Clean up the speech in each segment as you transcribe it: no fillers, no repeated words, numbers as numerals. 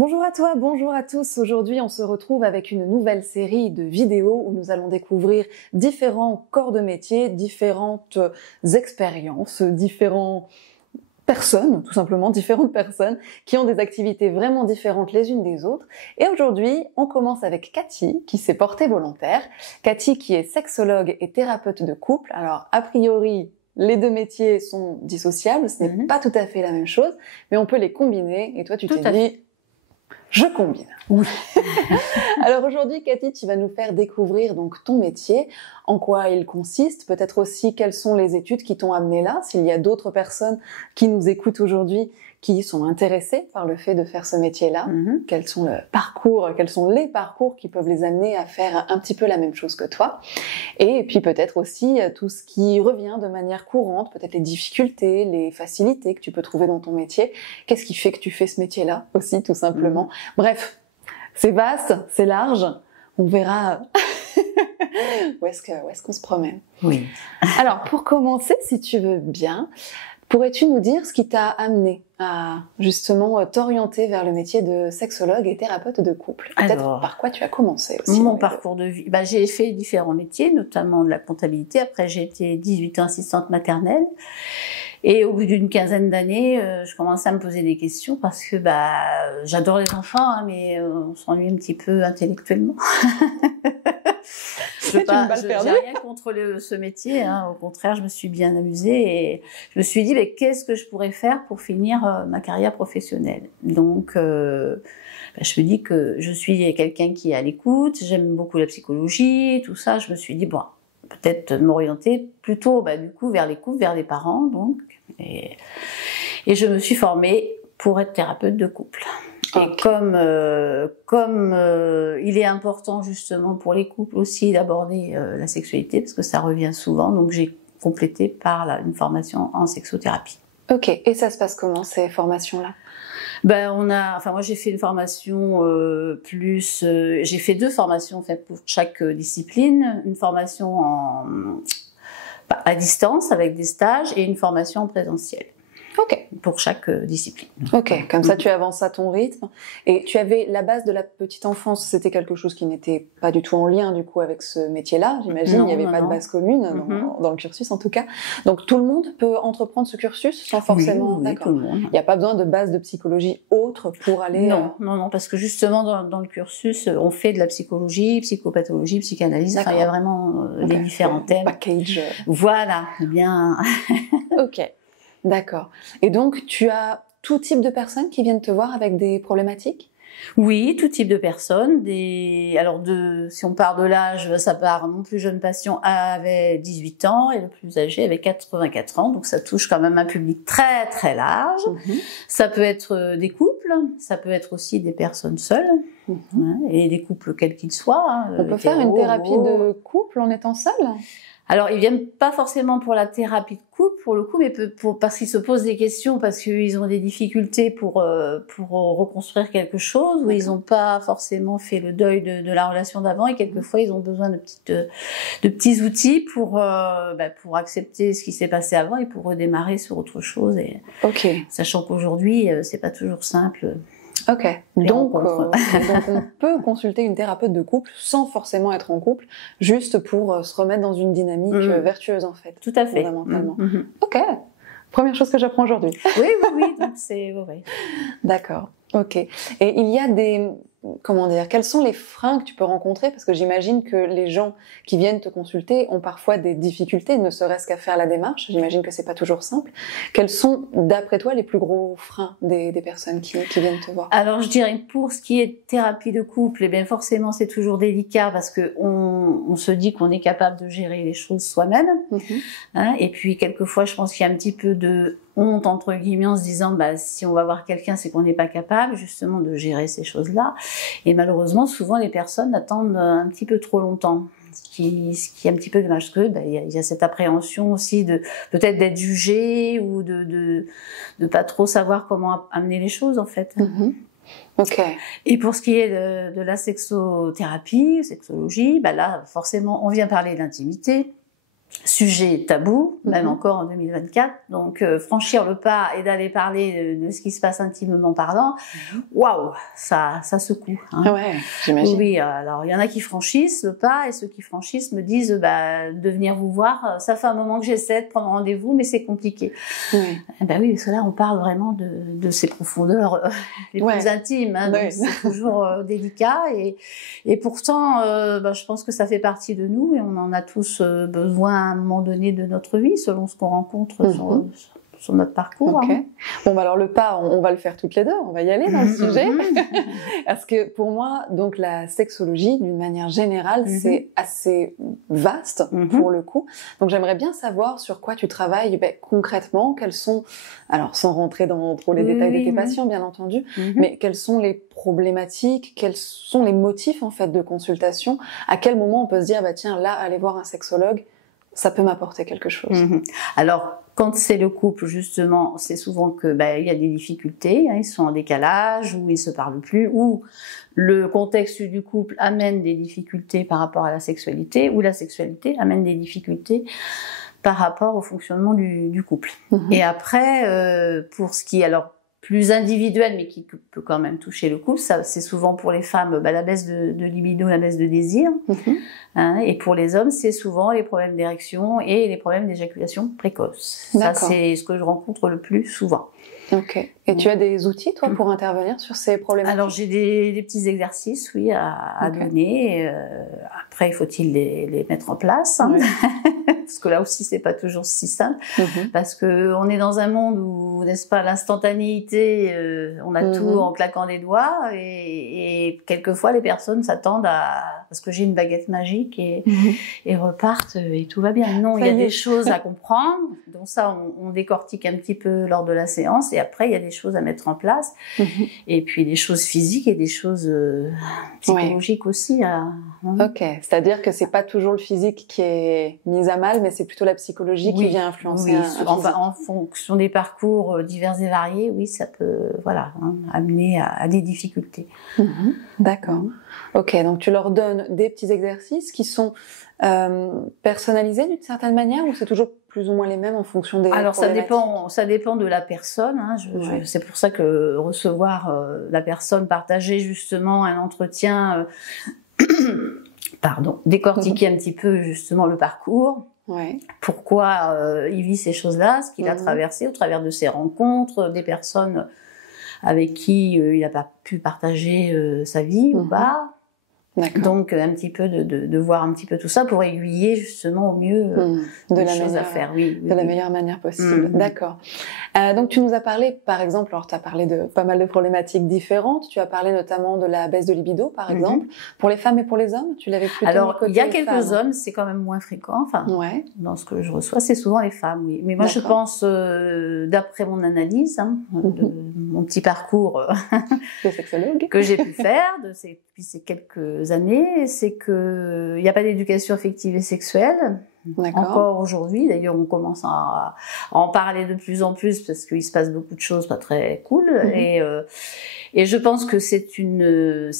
Bonjour à toi, bonjour à tous. Aujourd'hui, on se retrouve avec une nouvelle série de vidéos où nous allons découvrir différents corps de métier, différentes expériences, différentes personnes, tout simplement, différentes personnes qui ont des activités vraiment différentes les unes des autres. Et aujourd'hui, on commence avec Cathy, qui s'est portée volontaire. Cathy, qui est sexologue et thérapeute de couple. Alors, a priori, les deux métiers sont dissociables, ce n'est pas tout à fait la même chose, mais on peut les combiner. Et toi, tu t'es dit, je combine. Oui. Alors aujourd'hui, Cathy, tu vas nous faire découvrir donc ton métier, en quoi il consiste, peut-être aussi quelles sont les études qui t'ont amené là, s'il y a d'autres personnes qui nous écoutent aujourd'hui qui sont intéressées par le fait de faire ce métier-là, quels sont les parcours qui peuvent les amener à faire un petit peu la même chose que toi, et puis peut-être aussi tout ce qui revient de manière courante, peut-être les difficultés, les facilités que tu peux trouver dans ton métier, qu'est-ce qui fait que tu fais ce métier-là aussi, tout simplement. Bref, c'est vaste, c'est large, on verra où est-ce qu'on se promène. Oui. Alors, pour commencer, si tu veux bien, pourrais-tu nous dire ce qui t'a amené à justement t'orienter vers le métier de sexologue et thérapeute de couple? Peut-être par quoi tu as commencé aussi. Mon parcours de vie, j'ai fait différents métiers, notamment de la comptabilité. Après, j'ai été 18 ans assistante maternelle. Et au bout d'une quinzaine d'années, je commençais à me poser des questions parce que j'adore les enfants, mais on s'ennuie un petit peu intellectuellement. J'ai rien contre ce métier, au contraire, je me suis bien amusée et je me suis dit qu'est-ce que je pourrais faire pour finir ma carrière professionnelle. Donc je me dis que je suis quelqu'un qui est à l'écoute, j'aime beaucoup la psychologie, tout ça. Je me suis dit peut-être m'orienter plutôt du coup vers les couples, vers les parents, donc et je me suis formée pour être thérapeute de couple. Okay. Et comme il est important justement pour les couples aussi d'aborder la sexualité parce que ça revient souvent, donc j'ai complété par une formation en sexothérapie. Ok, et ça se passe comment ces formations-là? Moi j'ai fait une formation j'ai fait 2 formations en fait pour chaque discipline, une formation à distance avec des stages et une formation en présentiel. Ok. Pour chaque discipline. Ok, comme ça tu avances à ton rythme. Et tu avais la base de la petite enfance, c'était quelque chose qui n'était pas du tout en lien du coup avec ce métier-là, j'imagine. Il n'y avait pas de base commune dans le cursus en tout cas. Donc tout le monde peut entreprendre ce cursus sans forcément... Oui, tout le monde. Il n'y a pas besoin de base de psychologie autre pour aller... Non, parce que justement dans le cursus, on fait de la psychologie, psychopathologie, psychanalyse, il y a vraiment les différents thèmes. Package. Voilà, bien... Ok. D'accord. Et donc, tu as tout type de personnes qui viennent te voir avec des problématiques? Oui, tout type de personnes. Si on part de l'âge, ça part. Mon plus jeune patient avait 18 ans et le plus âgé avait 84 ans. Donc, ça touche quand même un public très, très large. Ça peut être des couples, ça peut être aussi des personnes seules. Et des couples quels qu'ils soient. On peut faire une thérapie de couple en étant seul? Alors, ils viennent pas forcément pour la thérapie de couple, pour le coup, mais parce qu'ils se posent des questions, parce qu'ils ont des difficultés pour reconstruire quelque chose, ou ils n'ont pas forcément fait le deuil de la relation d'avant, et quelquefois, ils ont besoin de petits outils pour accepter ce qui s'est passé avant et pour redémarrer sur autre chose. Et sachant qu'aujourd'hui, c'est pas toujours simple. Ok, donc on peut consulter une thérapeute de couple sans forcément être en couple, juste pour se remettre dans une dynamique vertueuse en fait. Tout à fait. Fondamentalement. Ok, première chose que j'apprends aujourd'hui. Oui, donc c'est vrai. D'accord, ok. Et il y a quels sont les freins que tu peux rencontrer? Parce que j'imagine que les gens qui viennent te consulter ont parfois des difficultés, ne serait-ce qu'à faire la démarche. J'imagine que c'est pas toujours simple. Quels sont, d'après toi, les plus gros freins des personnes qui viennent te voir? Alors, je dirais que pour ce qui est thérapie de couple, forcément, c'est toujours délicat parce que on se dit qu'on est capable de gérer les choses soi-même. Et puis, quelquefois, je pense qu'il y a un petit peu de honte, entre guillemets, en se disant, si on va voir quelqu'un, c'est qu'on n'est pas capable, justement, de gérer ces choses-là. Et malheureusement, souvent, les personnes attendent un petit peu trop longtemps. Ce qui est un petit peu dommage, parce que y a cette appréhension aussi de peut-être d'être jugé ou de pas trop savoir comment amener les choses, en fait. Ok. Et pour ce qui est de la sexothérapie, sexologie, là, forcément, on vient parler d'intimité. sujet tabou, même encore en 2024. Donc, franchir le pas et d'aller parler de ce qui se passe intimement parlant, waouh, ça secoue. Hein. Ouais, j'imagine. Oui, alors il y en a qui franchissent le pas et ceux qui franchissent me disent de venir vous voir. Ça fait un moment que j'essaie de prendre rendez-vous, mais c'est compliqué. Oui. Ben oui, parce que là, on parle vraiment de ces profondeurs les plus intimes. Hein, donc c'est toujours délicat et pourtant, je pense que ça fait partie de nous et on en a tous besoin à un moment donné de notre vie, selon ce qu'on rencontre sur notre parcours. Okay. Hein. Bon, alors le pas, on va le faire toutes les deux, on va y aller dans le sujet. Parce que pour moi, donc la sexologie, d'une manière générale, c'est assez vaste pour le coup. Donc j'aimerais bien savoir sur quoi tu travailles concrètement, quels sont, alors sans rentrer dans trop les détails de tes patients bien entendu, mais quelles sont les problématiques, quels sont les motifs en fait de consultation, à quel moment on peut se dire tiens là, aller voir un sexologue, ça peut m'apporter quelque chose. Alors, quand c'est le couple, justement, c'est souvent que il y a des difficultés, hein, ils sont en décalage, ou ils se parlent plus, ou le contexte du couple amène des difficultés par rapport à la sexualité, ou la sexualité amène des difficultés par rapport au fonctionnement du couple. Et après, pour ce qui est alors plus individuel, mais qui peut quand même toucher le couple, ça c'est souvent pour les femmes la baisse de libido, la baisse de désir, hein, et pour les hommes c'est souvent les problèmes d'érection et les problèmes d'éjaculation précoce. Ça c'est ce que je rencontre le plus souvent. Ok. Et tu as des outils, toi, pour intervenir sur ces problématiques? Alors, j'ai des petits exercices, oui, à donner. Après, faut-il les mettre en place, hein, parce que là aussi, c'est pas toujours si simple, parce que on est dans un monde où, n'est-ce pas, l'instantanéité, on a tout en claquant des doigts, et quelquefois, les personnes s'attendent parce que j'ai une baguette magique et repartent et tout va bien. Non, il y a des choses à comprendre. Donc ça, on décortique un petit peu lors de la séance, et après, il y a des choses à mettre en place, et puis des choses physiques et des choses psychologiques aussi. Ok, c'est-à-dire que c'est pas toujours le physique qui est mis à mal, mais c'est plutôt la psychologie qui vient influencer. En fonction des parcours divers et variés, oui, ça peut, amener à des difficultés. D'accord. Ok, donc tu leur donnes des petits exercices qui sont personnalisés d'une certaine manière, ou c'est toujours plus ou moins les mêmes en fonction des Alors ça dépend de la personne. Hein. C'est pour ça que recevoir la personne, partager justement un entretien, décortiquer un petit peu justement le parcours. Pourquoi il vit ces choses-là, ce qu'il a traversé au travers de ses rencontres, des personnes avec qui il n'a pas pu partager sa vie ou pas. Donc un petit peu de voir un petit peu tout ça pour aiguiller justement au mieux les choses à faire. De la meilleure manière possible. D'accord. Donc tu nous as parlé, par exemple, alors tu as parlé de pas mal de problématiques différentes. Tu as parlé notamment de la baisse de libido, par exemple. Pour les femmes et pour les hommes, tu l'avais plutôt Alors il y a quelques hommes, c'est quand même moins fréquent. Enfin, dans ce que je reçois, c'est souvent les femmes. Oui. Mais moi, je pense, d'après mon analyse, de mon petit parcours de sexologue que j'ai pu faire depuis ces quelques années, c'est que il n'y a pas d'éducation affective et sexuelle. Encore aujourd'hui, d'ailleurs, on commence à en parler de plus en plus parce qu'il se passe beaucoup de choses pas très cool. Et je pense que c'est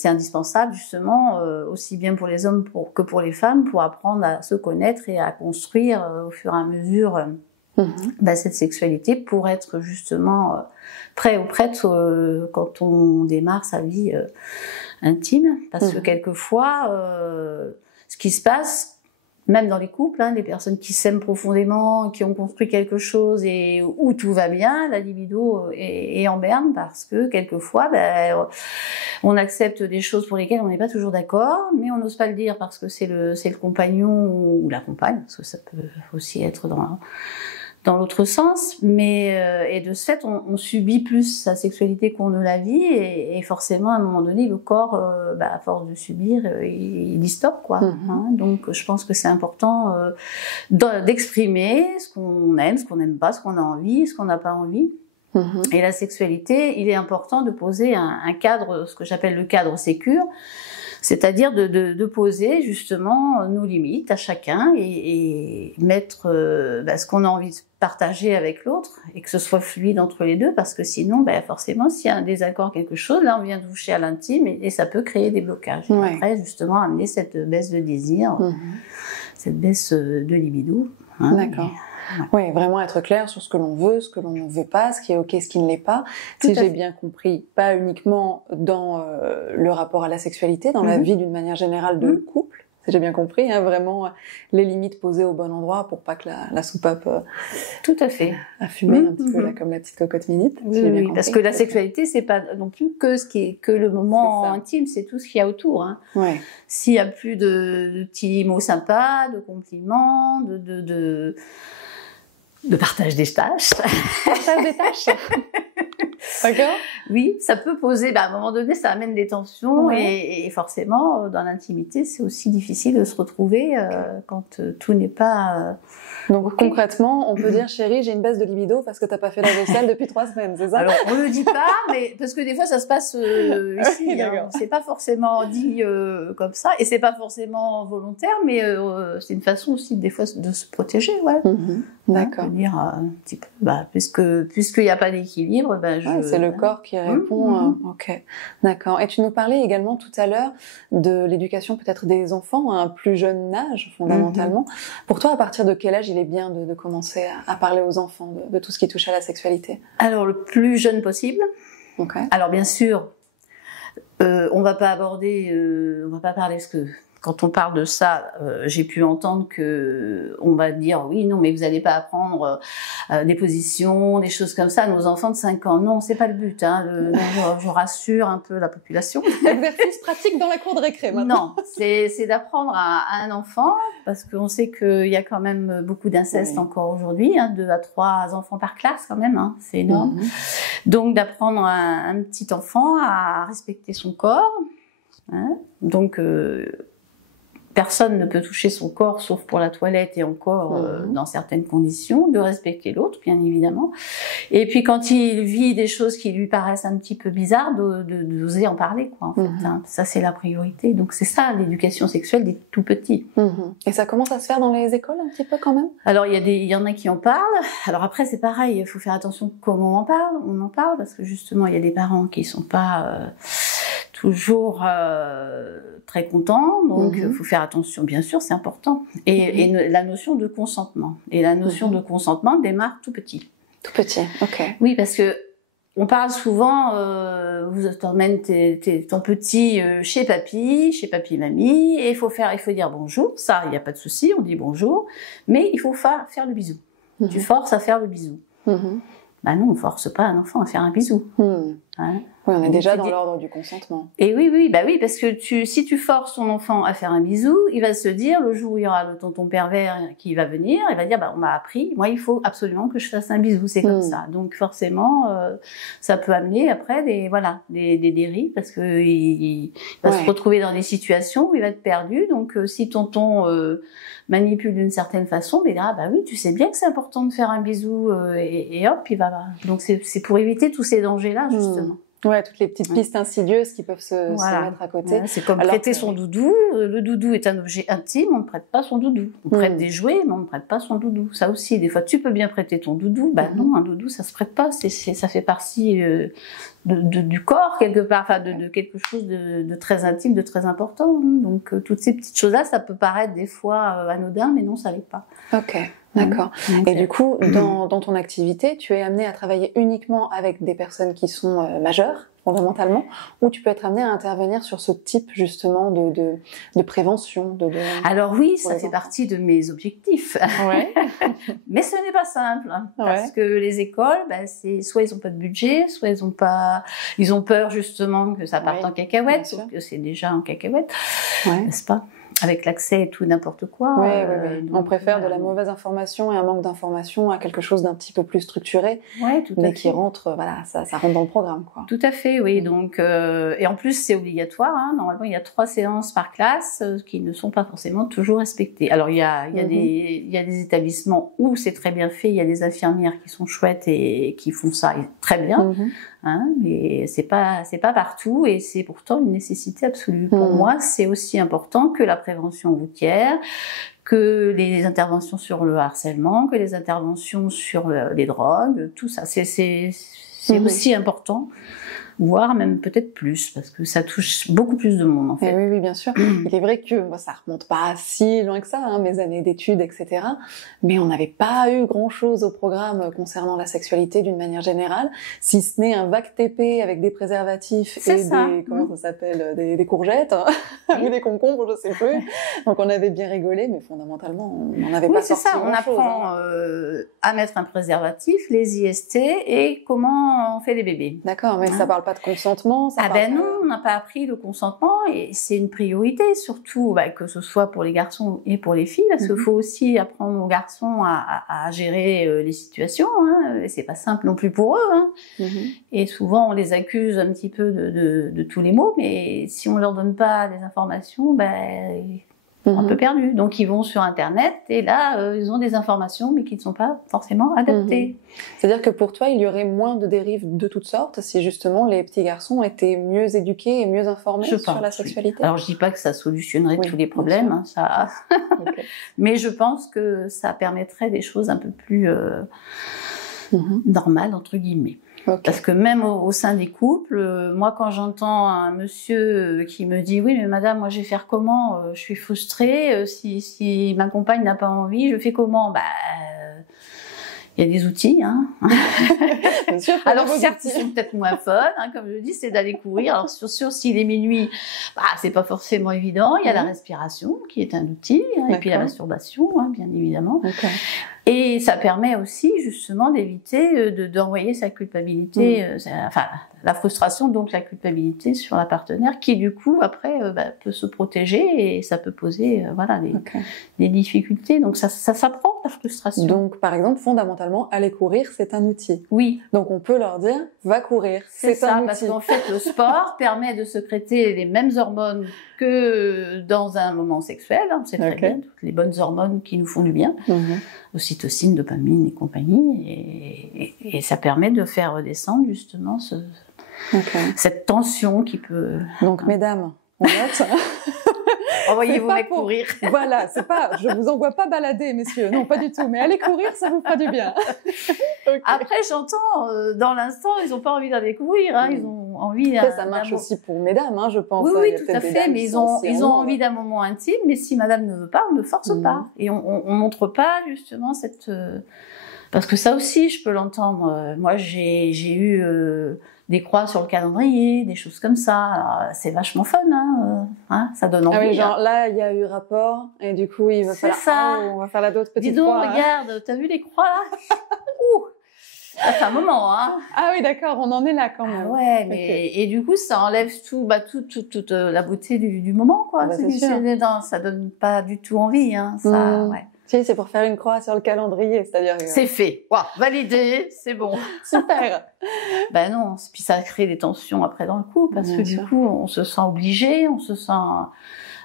indispensable justement, aussi bien pour les hommes que pour les femmes, pour apprendre à se connaître et à construire au fur et à mesure cette sexualité pour être justement prêt ou prête quand on démarre sa vie intime. Parce que quelquefois, ce qui se passe, même dans les couples, les personnes qui s'aiment profondément, qui ont construit quelque chose et où tout va bien, la libido est en berne parce que quelquefois, on accepte des choses pour lesquelles on n'est pas toujours d'accord, mais on n'ose pas le dire parce que c'est le compagnon ou la compagne, parce que ça peut aussi être dans l'autre sens, mais et de ce fait, on subit plus sa sexualité qu'on ne la vit, et forcément, à un moment donné, le corps, à force de subir, il dit stop, quoi. Donc, je pense que c'est important d'exprimer ce qu'on aime, ce qu'on n'aime pas, ce qu'on a envie, ce qu'on n'a pas envie. Et la sexualité, il est important de poser un cadre, ce que j'appelle le cadre sécure, c'est-à-dire de poser justement nos limites à chacun et mettre ce qu'on a envie de partager avec l'autre et que ce soit fluide entre les deux, parce que sinon, forcément, s'il y a un désaccord, quelque chose, là on vient toucher à l'intime et ça peut créer des blocages. Et après, justement, amener cette baisse de désir, de libido. Hein, d'accord. Oui, vraiment être clair sur ce que l'on veut, ce que l'on ne veut pas, ce qui est OK, ce qui ne l'est pas. Si j'ai bien compris, pas uniquement dans le rapport à la sexualité, dans la vie d'une manière générale de couple, si j'ai bien compris, hein, vraiment les limites posées au bon endroit pour pas que la soupape tout à fait à fumer un petit peu là, comme la petite cocotte minute. Si j'ai bien compris, parce que la sexualité, c'est pas non plus que le moment intime, c'est tout ce qu'il y a autour. Hein. Ouais. S'il y a plus de petits mots sympas, de compliments, de partage des tâches. Partage des tâches. D'accord. Oui, ça peut poser, à un moment donné, ça amène des tensions et forcément, dans l'intimité, c'est aussi difficile de se retrouver quand tout n'est pas... Donc concrètement, on peut dire, chérie, j'ai une baisse de libido parce que t'as pas fait la vaisselle depuis 3 semaines, c'est ça? Alors, on le dit pas, mais parce que des fois, ça se passe ici. Hein, c'est pas forcément dit comme ça et c'est pas forcément volontaire, mais c'est une façon aussi, des fois, de se protéger, ouais. D'accord. De dire un petit peu, puisqu'il n'y a pas d'équilibre, c'est le corps qui répond. Ok, d'accord. Et tu nous parlais également tout à l'heure de l'éducation peut-être des enfants à un plus jeune âge, fondamentalement. Pour toi, à partir de quel âge il est bien de commencer à parler aux enfants de tout ce qui touche à la sexualité? Alors, le plus jeune possible. Okay. Alors, bien sûr, on va pas parler ce que... Quand on parle de ça, j'ai pu entendre que on va dire oui, non, mais vous n'allez pas apprendre des positions, des choses comme ça à nos enfants de 5 ans. Non, c'est pas le but. Hein. Je rassure un peu la population. Exercice pratique dans la cour de récré maintenant. Non, c'est d'apprendre à un enfant, parce qu'on sait qu'il y a quand même beaucoup d'inceste encore aujourd'hui, 2 à 3 enfants par classe quand même, hein, c'est énorme. Donc d'apprendre à un petit enfant à respecter son corps. Hein. Donc personne ne peut toucher son corps sauf pour la toilette et encore dans certaines conditions, de respecter l'autre bien évidemment. Et puis quand il vit des choses qui lui paraissent un petit peu bizarres, d'oser en parler quoi. En fait, hein. Ça c'est la priorité. Donc c'est ça l'éducation sexuelle des tout petits. Et ça commence à se faire dans les écoles un petit peu quand même? Alors il y en a qui en parlent. Alors après c'est pareil, il faut faire attention comment on en parle. On en parle parce que justement il y a des parents qui sont pas toujours très contents, donc il faut faire attention, bien sûr, c'est important. Et la notion de consentement. Et la notion de consentement démarre tout petit. Tout petit, ok. Oui, parce que on parle souvent, vous emmènes ton petit chez papy et mamie, et il faut dire bonjour, ça, il n'y a pas de souci, on dit bonjour, mais il faut faire le bisou. Tu forces à faire le bisou. Bah non, on force pas un enfant à faire un bisou. Hein? Oui, on est déjà dans l'ordre du consentement. Et oui, parce que si tu forces ton enfant à faire un bisou, il va se dire, le jour où il y aura le tonton pervers qui va venir, il va dire, on m'a appris, moi il faut absolument que je fasse un bisou, c'est comme ça. Donc forcément, ça peut amener après des dérives, parce que il va se retrouver dans des situations où il va être perdu. Donc si tonton manipule d'une certaine façon, mais là, oui, tu sais bien que c'est important de faire un bisou, et hop, il va. Donc c'est pour éviter tous ces dangers-là, justement. Ouais, toutes les petites pistes insidieuses qui peuvent se mettre à côté. Ouais, c'est comme prêter son doudou. Le doudou est un objet intime, on ne prête pas son doudou. On prête des jouets, mais on ne prête pas son doudou. Ça aussi, des fois, tu peux bien prêter ton doudou. Non, un doudou, ça se prête pas. Ça fait partie du corps, quelque part, enfin, de quelque chose de très intime, de très important. Donc, toutes ces petites choses-là, ça peut paraître des fois anodin, mais non, ça l'est pas. Ok. D'accord. Et du coup, dans ton activité, tu es amené à travailler uniquement avec des personnes qui sont majeures, fondamentalement, ou tu peux être amené à intervenir sur ce type, justement, de prévention, Alors oui, ça fait partie de mes objectifs. Ouais. Mais ce n'est pas simple, hein, parce que les écoles, soit ils ont pas de budget, soit ils ont peur, justement, que ça parte en cacahuète, sauf que c'est déjà en cacahuète, n'est-ce pas? Avec l'accès et tout n'importe quoi. Donc, on préfère de la mauvaise information et un manque d'information à quelque chose d'un petit peu plus structuré, mais qui rentre, ça rentre dans le programme, quoi. Tout à fait, oui. Donc, et en plus, c'est obligatoire. Hein. Normalement, il y a 3 séances par classe qui ne sont pas forcément toujours respectées. Alors, il y a des établissements où c'est très bien fait. Il y a des infirmières qui sont chouettes et qui font ça très bien. Hein, mais c'est pas partout, et c'est pourtant une nécessité absolue. Pour moi, c'est aussi important que la prévention routière, que les interventions sur le harcèlement, que les interventions sur les drogues, tout ça. C'est aussi important voire même peut-être plus, parce que ça touche beaucoup plus de monde en fait. Et oui, oui, bien sûr. Il est vrai que ça remonte pas si loin que ça, hein, mes années d'études, etc. Mais on n'avait pas eu grand-chose au programme concernant la sexualité d'une manière générale, si ce n'est un vague TP avec des préservatifs et des comment ça s'appelle, des courgettes ou des concombres, je sais plus. Donc on avait bien rigolé, mais fondamentalement on n'en avait pas sorti grand-chose. On apprend à mettre un préservatif, les IST et comment on fait les bébés. D'accord, mais ça parle pas de consentement. Ça non, on n'a pas appris le consentement et c'est une priorité, surtout que ce soit pour les garçons et pour les filles, parce qu'il faut aussi apprendre aux garçons à gérer les situations. Hein. C'est pas simple non plus pour eux. Hein. Et souvent on les accuse un petit peu de tous les maux, mais si on leur donne pas les informations, un peu perdu. Donc ils vont sur Internet et là ils ont des informations mais qui ne sont pas forcément adaptées. C'est-à-dire que pour toi il y aurait moins de dérives de toutes sortes si justement les petits garçons étaient mieux éduqués et mieux informés sur la sexualité. Oui. Alors je dis pas que ça solutionnerait tous les problèmes, hein, ça. Mais je pense que ça permettrait des choses un peu plus normales entre guillemets. Parce que même au sein des couples, moi quand j'entends un monsieur qui me dit oui mais madame moi je vais faire comment, je suis frustrée, si ma compagne n'a pas envie je fais comment, il y a des outils, hein. Bien sûr, alors certes ils sont peut-être moins fun, hein, comme je dis, c'est d'aller courir. Alors sûr s'il est minuit, c'est pas forcément évident. Il y a la respiration qui est un outil, hein, et puis la masturbation, hein, bien évidemment. Et ça permet aussi justement d'éviter d'envoyer sa culpabilité, la frustration, donc la culpabilité sur la partenaire, qui du coup après peut se protéger et ça peut poser des difficultés. Donc ça s'apprend la frustration. Donc par exemple fondamentalement aller courir c'est un outil. Oui. Donc on peut leur dire va courir, c'est un outil. Parce qu'en fait le sport permet de sécréter les mêmes hormones que dans un moment sexuel, hein, c'est très bien, toutes les bonnes hormones qui nous font du bien, ocytocine, dopamine et compagnie, et ça permet de faire redescendre justement cette tension qui peut... Donc mesdames, on note. Envoyez vos mecs courir. Voilà, c'est pas, je vous envoie pas balader, messieurs, non, pas du tout, mais allez courir, ça vous fera du bien. Après, j'entends, dans l'instant, ils ont pas envie d'aller courir, hein, ils ont envie d'un... Ça marche aussi pour mesdames, hein, je pense. Oui, tout à fait, mais ils ont envie d'un moment intime, mais si madame ne veut pas, on ne force pas. Et on montre pas, justement, cette... Parce que ça aussi, je peux l'entendre. Moi, j'ai eu... des croix sur le calendrier, des choses comme ça. Alors, c'est vachement fun, hein, ça donne envie. Ah oui, genre là, il y a eu rapport, et du coup, il va falloir... on va faire la d'autres petites croix. Dis donc, regarde, t'as vu les croix là? Ouh, ça fait un moment, hein. Ah oui, d'accord, on en est là quand même. Ah ouais, mais et du coup, ça enlève toute la beauté du moment, quoi. Ça donne pas du tout envie, hein. Ça, Si, c'est pour faire une croix sur le calendrier, c'est-à-dire... C'est fait. Wow, validé, c'est bon. Super. Non, puis ça crée des tensions après dans le couple, parce que du coup, on se sent obligé, on se sent...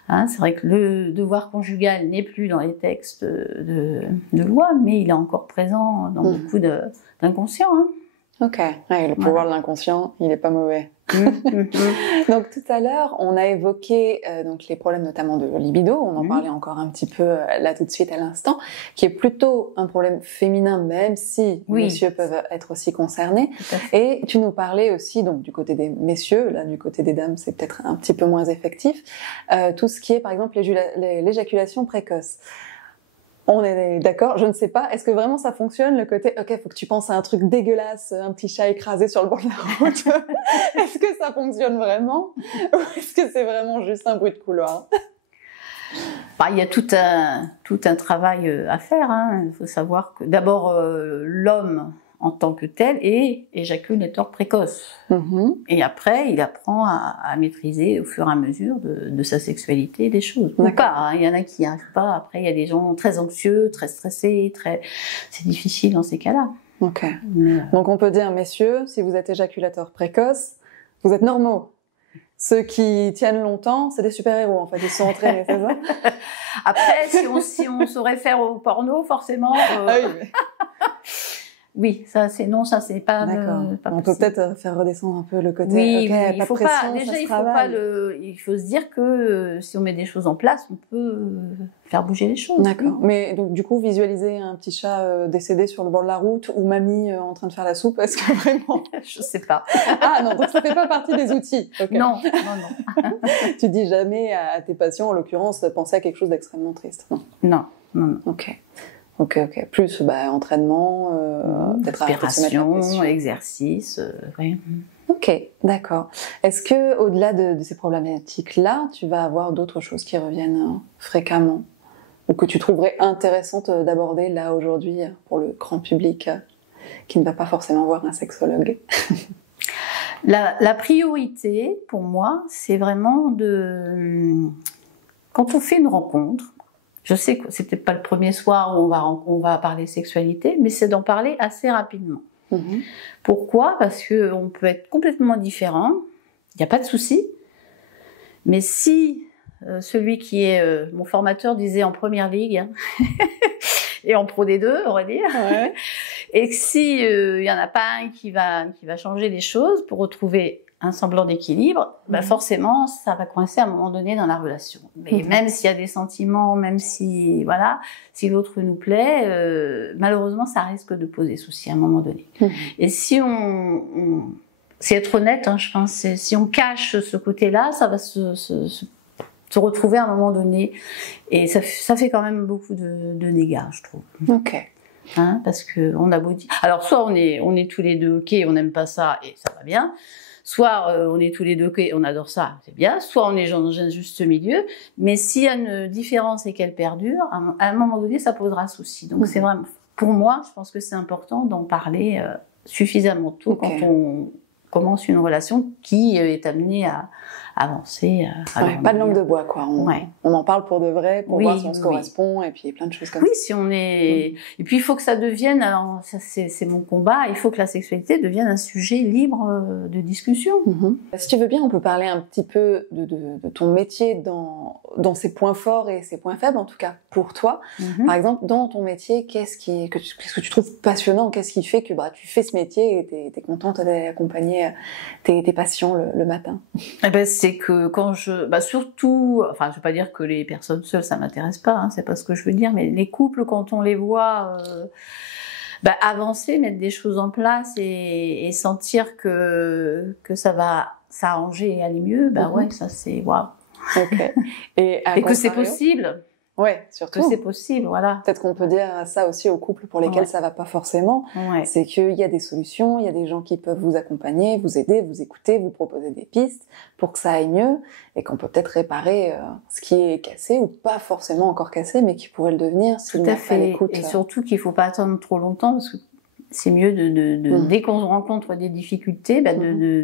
Hein, c'est vrai que le devoir conjugal n'est plus dans les textes de loi, mais il est encore présent dans beaucoup d'inconscients. Hein. Ok, le pouvoir de l'inconscient, il est pas mauvais. Donc tout à l'heure, on a évoqué donc les problèmes notamment de libido, on en parlait encore un petit peu là tout de suite à l'instant, qui est plutôt un problème féminin même si messieurs peuvent être aussi concernés. Et tu nous parlais aussi donc du côté des messieurs, là du côté des dames c'est peut-être un petit peu moins effectif, tout ce qui est par exemple l'éjaculation précoce. On est d'accord, je ne sais pas, est-ce que vraiment ça fonctionne, le côté, ok, faut que tu penses à un truc dégueulasse, un petit chat écrasé sur le bord de la route. Est-ce que ça fonctionne vraiment? Ou est-ce que c'est vraiment juste un bruit de couloir? Il y a tout un travail à faire, hein. Il faut savoir que d'abord, l'homme, en tant que tel, est éjaculateur précoce. Et après, il apprend à maîtriser au fur et à mesure de sa sexualité des choses. Ou pas, hein. Il y en a qui n'y arrivent pas. Après, il y a des gens très anxieux, très stressés, c'est difficile dans ces cas-là. Ok. Donc on peut dire, messieurs, si vous êtes éjaculateur précoce, vous êtes normaux. Ceux qui tiennent longtemps, c'est des super-héros, en fait. Ils sont entraînés, c'est ça? Après, si on se réfère au porno, forcément... Oui, ça c'est non, ça c'est pas. D'accord. On peut peut-être faire redescendre un peu le côté. Oui, Ok, il pas de faut pression, pas. Déjà, ça se il faut travaille. pas il faut se dire que si on met des choses en place, on peut faire bouger les choses. D'accord. Oui. Mais donc du coup, visualiser un petit chat décédé sur le bord de la route ou mamie en train de faire la soupe, est-ce que vraiment? Je sais pas. Ah non, donc ça fait pas partie des outils. Okay. Non, non, non. Tu dis jamais à tes patients, en l'occurrence, penser à quelque chose d'extrêmement triste. Non. Non, non, non. Ok. Plus entraînement, peut-être arrêter de se mettre la Respiration, pression. exercice, oui. Ok, d'accord. Est-ce que au-delà de ces problématiques-là, tu vas avoir d'autres choses qui reviennent fréquemment ou que tu trouverais intéressantes d'aborder là aujourd'hui pour le grand public qui ne va pas forcément voir un sexologue? La priorité pour moi, c'est vraiment quand on fait une rencontre. Je sais que c'est peut-être pas le premier soir où on va parler sexualité, mais c'est d'en parler assez rapidement. Mmh. Pourquoi? Parce que on peut être complètement différent, il n'y a pas de souci. Mais si celui qui est mon formateur disait en première ligue hein, et en pro D2, on va dire, Ouais. et que si y en a pas un qui va changer les choses pour retrouver un semblant d'équilibre, bah forcément ça va coincer à un moment donné dans la relation. Mais même s'il y a des sentiments, même si voilà, si l'autre nous plaît, malheureusement ça risque de poser souci à un moment donné. Et si c'est être honnête, hein, je pense, si on cache ce côté-là, ça va se retrouver à un moment donné, et ça fait quand même beaucoup de dégâts, je trouve. Ok. Hein, parce que on a beau dire, alors soit on est tous les deux ok, on n'aime pas ça et ça va bien. Soit on est tous les deux, on adore ça, c'est bien. Soit on est dans un juste milieu. Mais s'il y a une différence et qu'elle perdure, à un moment donné, ça posera souci. Donc c'est vraiment, pour moi, je pense que c'est important d'en parler suffisamment tôt quand on commence une relation qui est amenée à avancer. Pas de langue de bois, quoi. On en parle pour de vrai, pour voir si on se correspond, et puis plein de choses comme ça. Oui, si on est... Et puis il faut que ça devienne, alors ça c'est mon combat, il faut que la sexualité devienne un sujet libre de discussion. Si tu veux bien, on peut parler un petit peu de ton métier dans ses points forts et ses points faibles, en tout cas pour toi. Par exemple, dans ton métier, qu'est-ce que tu trouves passionnant? Qu'est-ce qui fait que tu fais ce métier et t'es contente d'aller accompagner tes patients le matin? Eh ben, c'est que quand surtout, enfin, je vais pas dire que les personnes seules, ça m'intéresse pas, hein, c'est pas ce que je veux dire, mais les couples, quand on les voit avancer, mettre des choses en place et sentir que ça va s'arranger et aller mieux, ouais, ça c'est waouh. Ok. Et que c'est possible. Ouais, surtout. Que c'est possible, voilà. Peut-être qu'on peut dire ça aussi aux couples pour lesquels ça va pas forcément. C'est qu'il y a des solutions, il y a des gens qui peuvent vous accompagner, vous aider, vous écouter, vous proposer des pistes pour que ça aille mieux et qu'on peut peut-être réparer ce qui est cassé ou pas forcément encore cassé, mais qui pourrait le devenir si on n'a pas l'écoute. Et surtout qu'il faut pas attendre trop longtemps parce que c'est mieux dès qu'on rencontre des difficultés,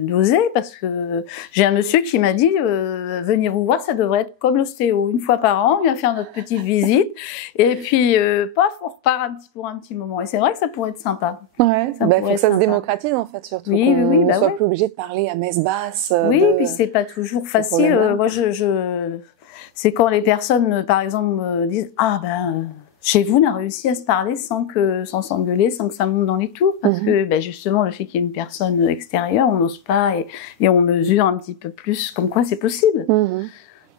d'oser, parce que j'ai un monsieur qui m'a dit venir vous voir, ça devrait être comme l'ostéo, une fois par an, on vient faire notre petite visite, et puis paf, on repart pour un petit moment. Et c'est vrai que ça pourrait être sympa. Ouais, il faut que ça se démocratise en fait, surtout qu'on ne soit plus obligé de parler à messe basse. Oui, puis c'est pas toujours facile. Moi, c'est quand les personnes, par exemple, me disent chez vous, on a réussi à se parler sans s'engueuler, sans que ça monte dans les tours. Parce que, justement, le fait qu'il y ait une personne extérieure, on n'ose pas et on mesure un petit peu plus comme quoi c'est possible.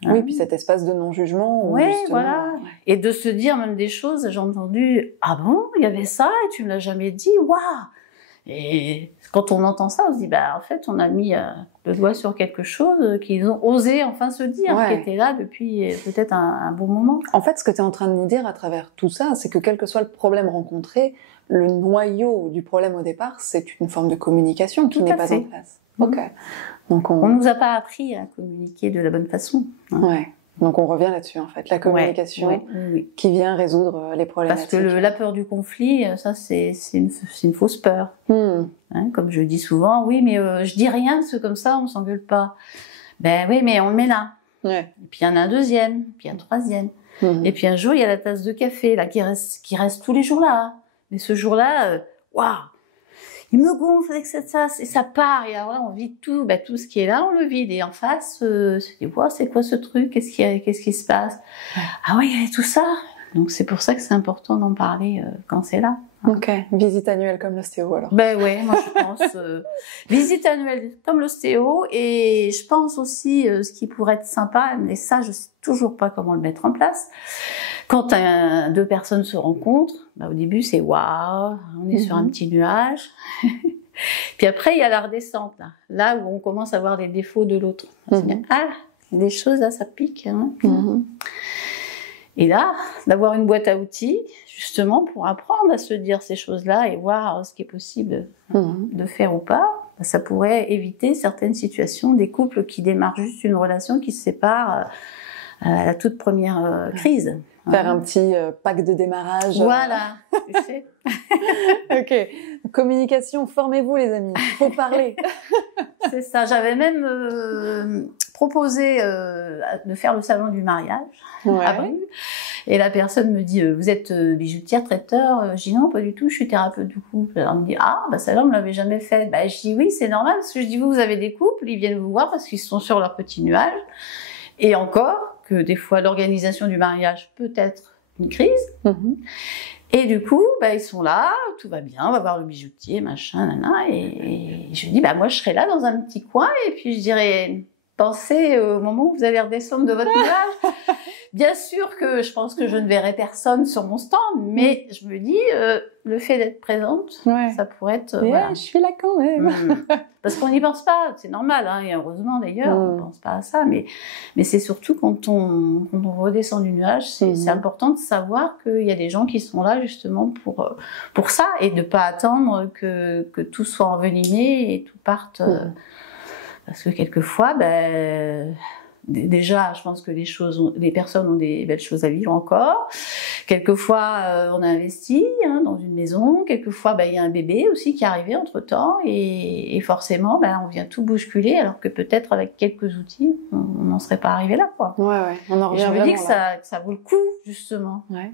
Oui, puis cet espace de non-jugement. Ouais, voilà. Ouais. Et de se dire même des choses, j'ai entendu, ah bon, il y avait ça et tu me l'as jamais dit, waouh! Et quand on entend ça, on se dit, en fait, on a mis le doigt sur quelque chose qu'ils ont osé enfin se dire, qui était là depuis peut-être un bon moment. En fait, ce que tu es en train de nous dire à travers tout ça, c'est que quel que soit le problème rencontré, le noyau du problème au départ, c'est une forme de communication qui n'est pas en place. Ok. Donc on nous a pas appris à communiquer de la bonne façon. Ouais. Donc on revient là-dessus en fait, la communication qui vient résoudre les problématiques. Parce que la peur du conflit, ça c'est une fausse peur. Hein, comme je dis souvent, oui mais je dis rien parce que comme ça on s'engueule pas. Ben oui mais on le met là. Et puis il y en a un deuxième, puis un troisième. Et puis un jour il y a la tasse de café là qui reste tous les jours là. Mais ce jour-là, waouh, il me gonfle avec cette tasse et ça part. Et alors là, on vide tout ce qui est là, on le vide. Et en face, c'est quoi ce truc? Qu'est-ce qui se passe? Ah ouais, il y avait tout ça. Donc c'est pour ça que c'est important d'en parler quand c'est là. Ok, visite annuelle comme l'ostéo alors. Ben ouais, moi je pense visite annuelle comme l'ostéo, et je pense aussi ce qui pourrait être sympa, mais ça je sais toujours pas comment le mettre en place. Quand deux personnes se rencontrent, ben, au début c'est waouh, on est sur un petit nuage. Puis après il y a la redescente là où on commence à voir les défauts de l'autre. Ah, des choses là ça pique. Hein. Et là, d'avoir une boîte à outils, justement, pour apprendre à se dire ces choses-là et voir ce qui est possible de faire ou pas, ça pourrait éviter certaines situations des couples qui démarrent juste une relation qui se séparent à la toute première crise. Faire un petit pack de démarrage. Voilà, tu sais. Ok. Communication, formez-vous les amis, faut parler. C'est ça, j'avais même proposé de faire le salon du mariage à Brive. Et la personne me dit, vous êtes bijoutière, traiteur? Je dis non, pas du tout, je suis thérapeute du couple. Elle me dit, ah, bah ça là, on ne l'avait jamais fait. Bah, je dis oui, c'est normal, parce que je dis, vous avez des couples, ils viennent vous voir parce qu'ils sont sur leur petit nuage. Et encore, que des fois, l'organisation du mariage peut être une crise. Et du coup, bah, ils sont là, tout va bien, on va voir le bijoutier, machin, nana. Et je lui dis, bah, moi, je serai là dans un petit coin, et puis je dirais, pensez au moment où vous allez redescendre de votre nuage. Bien sûr que je pense que je ne verrai personne sur mon stand, mais je me dis, le fait d'être présente, ça pourrait être... voilà. Je suis là quand même. Parce qu'on n'y pense pas, c'est normal, hein, et heureusement d'ailleurs, on ne pense pas à ça, mais c'est surtout quand on redescend du nuage, c'est important de savoir qu'il y a des gens qui sont là justement pour ça, et de ne pas attendre que tout soit envenimé et tout parte... parce que quelquefois, ben... Déjà, je pense que les personnes ont des belles choses à vivre encore. Quelquefois, on a investi dans une maison. Quelquefois, il y a un bébé aussi qui est arrivé entre-temps. Et forcément, on vient tout bousculer, alors que peut-être avec quelques outils, on n'en serait pas arrivé là, quoi. Ouais, on en revient. Et je me dis que ça vaut le coup, justement. Ouais,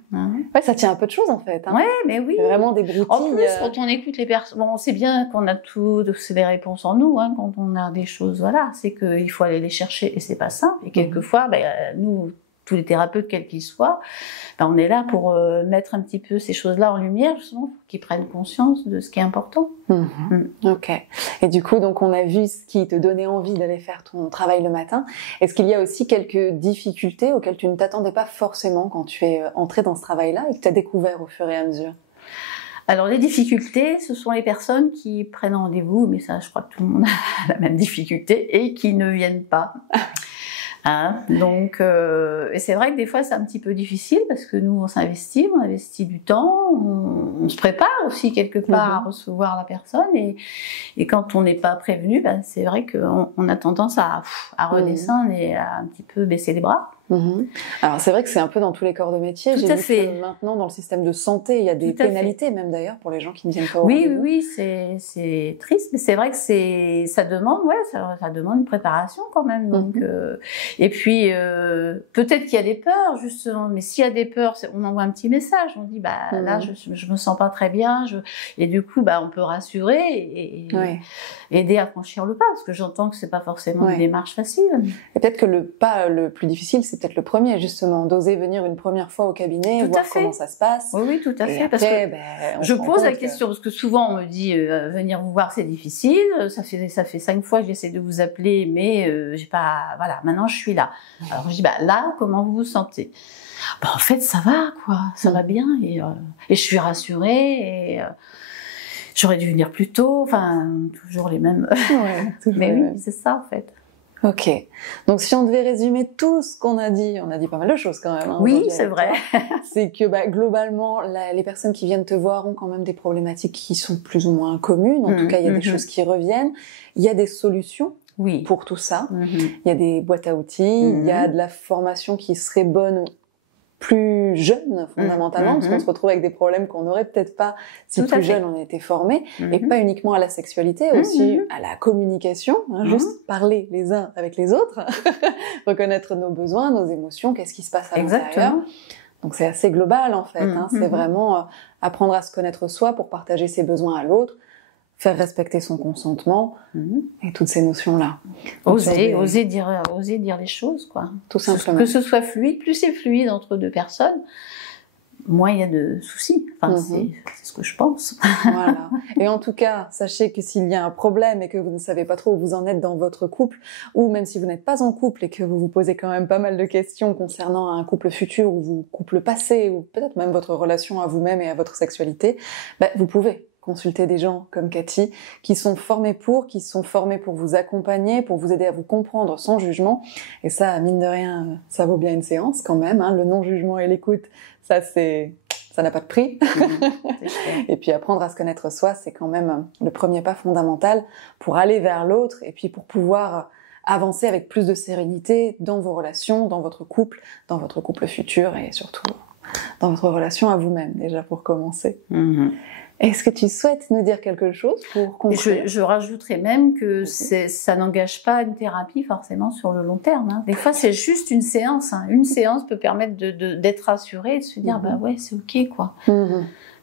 ça tient un peu de choses, en fait. Ouais, mais oui. C'est vraiment des broutilles. En plus, quand on écoute les personnes, bon, on sait bien qu'on a c'est des réponses en nous, quand on a des choses, voilà. C'est qu'il faut aller les chercher, et c'est pas simple. Et quelquefois, nous, tous les thérapeutes, quels qu'ils soient, on est là pour mettre un petit peu ces choses-là en lumière, justement, pour qu'ils prennent conscience de ce qui est important. Ok. Et du coup, donc, on a vu ce qui te donnait envie d'aller faire ton travail le matin. Est-ce qu'il y a aussi quelques difficultés auxquelles tu ne t'attendais pas forcément quand tu es entrée dans ce travail-là et que tu as découvert au fur et à mesure? Alors, les difficultés, ce sont les personnes qui prennent rendez-vous, mais ça, je crois que tout le monde a la même difficulté, et qui ne viennent pas. Donc, et c'est vrai que des fois c'est un petit peu difficile parce que nous on investit du temps, on se prépare aussi quelque part à recevoir la personne, et quand on n'est pas prévenu, c'est vrai qu'on a tendance à redescendre et à un petit peu baisser les bras. Alors c'est vrai que c'est un peu dans tous les corps de métier. J'ai vu que maintenant dans le système de santé, il y a des pénalités même d'ailleurs pour les gens qui ne viennent pas au rendez-vous. Oui, c'est triste, mais c'est vrai que ça demande une préparation quand même. Donc, et puis peut-être qu'il y a des peurs justement, mais s'il y a des peurs, on envoie un petit message, on dit là je me sens pas très bien, et du coup on peut rassurer et aider à franchir le pas, parce que j'entends que c'est pas forcément une démarche facile. Et peut-être que le pas le plus difficile, c'est peut-être le premier, justement, d'oser venir une première fois au cabinet, voir comment ça se passe. Oui, tout à fait. Après, parce que je pose la question, parce que souvent on me dit venir vous voir c'est difficile, ça fait 5 fois que j'essaie de vous appeler, mais j'ai pas, voilà, maintenant je suis là. Alors je dis là, comment vous vous sentez? En fait ça va, quoi, ça va bien, et je suis rassurée, et j'aurais dû venir plus tôt, enfin toujours les mêmes. Mais oui, c'est ça en fait. Ok. Donc, si on devait résumer tout ce qu'on a dit, on a dit pas mal de choses quand même. Oui, c'est vrai. C'est que globalement, les personnes qui viennent te voir ont quand même des problématiques qui sont plus ou moins communes. En tout cas, il y a des choses qui reviennent. Il y a des solutions pour tout ça. Il y a des boîtes à outils. Il y a de la formation qui serait bonne plus jeune fondamentalement, parce qu'on se retrouve avec des problèmes qu'on n'aurait peut-être pas si plus jeune on était formé, et pas uniquement à la sexualité, aussi à la communication, juste parler les uns avec les autres, reconnaître nos besoins, nos émotions, qu'est-ce qui se passe à l'intérieur. Donc c'est assez global en fait, c'est vraiment apprendre à se connaître soi pour partager ses besoins à l'autre, faire respecter son consentement, et toutes ces notions-là. Oser dire les choses, quoi. Tout simplement. Que ce soit fluide, plus c'est fluide entre deux personnes, moins il y a de soucis. Enfin, c'est ce que je pense. Voilà. Et en tout cas, sachez que s'il y a un problème et que vous ne savez pas trop où vous en êtes dans votre couple, ou même si vous n'êtes pas en couple et que vous vous posez quand même pas mal de questions concernant un couple futur ou vos couples passés, ou peut-être même votre relation à vous-même et à votre sexualité, vous pouvez consulter des gens comme Cathy, qui sont formés pour vous accompagner, pour vous aider à vous comprendre sans jugement. Et ça, mine de rien, ça vaut bien une séance quand même. Hein. Le non-jugement et l'écoute, ça n'a pas de prix. Et puis apprendre à se connaître soi, c'est quand même le premier pas fondamental pour aller vers l'autre et puis pour pouvoir avancer avec plus de sérénité dans vos relations, dans votre couple futur et surtout dans votre relation à vous-même, déjà pour commencer. Est-ce que tu souhaites nous dire quelque chose pour conclure? Je rajouterais même que ça n'engage pas une thérapie forcément sur le long terme. Hein. Des fois, c'est juste une séance. Hein. Une séance peut permettre d'être rassuré et de se dire bah ouais, c'est ok quoi.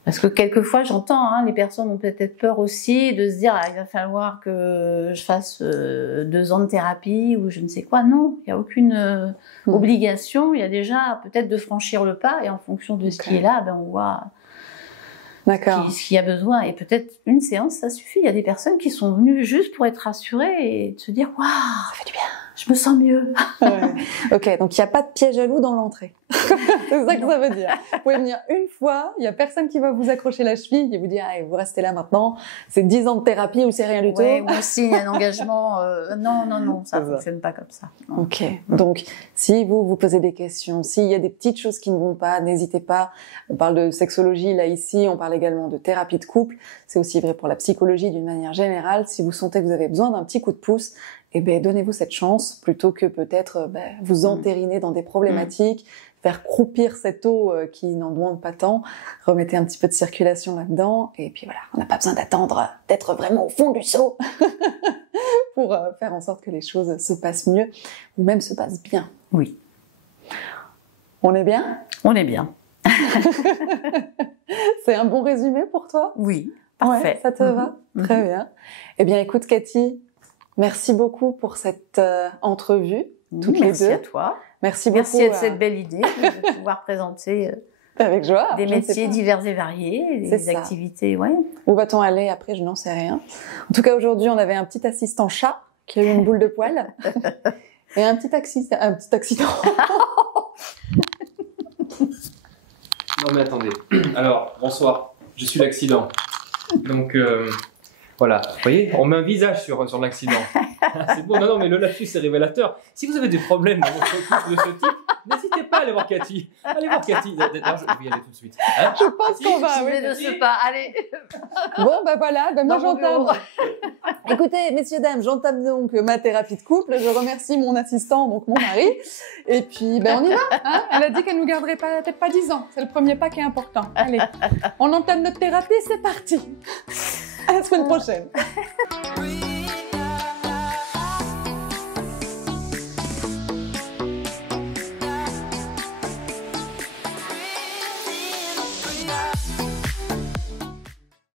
Parce que quelquefois, j'entends, les personnes ont peut-être peur aussi de se dire il va falloir que je fasse 2 ans de thérapie ou je ne sais quoi. Non, il n'y a aucune obligation. Il y a déjà peut-être de franchir le pas et en fonction de ce qui est là, on voit ce qu'il y a besoin. Et peut-être une séance, ça suffit. Il y a des personnes qui sont venues juste pour être rassurées et de se dire waouh, ça fait du bien. Je me sens mieux. Ok, donc il n'y a pas de piège à loup dans l'entrée. C'est ça que ça veut dire. Vous pouvez venir une fois, il n'y a personne qui va vous accrocher la cheville et vous dire allez, vous restez là maintenant, c'est 10 ans de thérapie ou c'est rien du tout. Ou signe un engagement. Non, ça ne fonctionne pas comme ça. Non. Ok, donc si vous vous posez des questions, s'il y a des petites choses qui ne vont pas, n'hésitez pas. On parle de sexologie là ici, on parle également de thérapie de couple. C'est aussi vrai pour la psychologie d'une manière générale. Si vous sentez que vous avez besoin d'un petit coup de pouce, donnez-vous cette chance plutôt que peut-être vous entériner dans des problématiques, faire croupir cette eau qui n'en demande pas tant. Remettez un petit peu de circulation là-dedans et puis voilà, on n'a pas besoin d'attendre d'être vraiment au fond du seau pour faire en sorte que les choses se passent mieux ou même se passent bien. Oui. On est bien ? On est bien. C'est un bon résumé pour toi ? Oui, parfait. Ouais, ça te va ? Très bien. Eh bien, écoute Cathy, merci beaucoup pour cette entrevue, toutes les deux. Merci à toi. Merci beaucoup. Merci de cette belle idée de pouvoir présenter avec joie, des métiers divers et variés, des activités. Ouais. Où va-t-on aller après? Je n'en sais rien. En tout cas, aujourd'hui, on avait un petit assistant chat qui a eu une boule de poil et un petit accident. Non mais attendez. Alors, bonsoir. Je suis l'accident. Donc... Voilà, vous voyez, on met un visage sur l'accident. C'est bon, non, mais le lapsus est révélateur. Si vous avez des problèmes dans votre couple de ce type, n'hésitez pas à aller voir Cathy. Allez voir Cathy. D'ailleurs, je vais y aller tout de suite. Hein? Je pense qu'on va. Oui, de ce pas. Allez. Bon, voilà, moi j'entame. Écoutez, messieurs, dames, j'entame donc ma thérapie de couple. Je remercie mon assistant, donc mon mari. Et puis, on y va. Hein, elle a dit qu'elle nous garderait peut-être pas 10 ans. C'est le premier pas qui est important. Allez, on entame notre thérapie, c'est parti. À la semaine prochaine.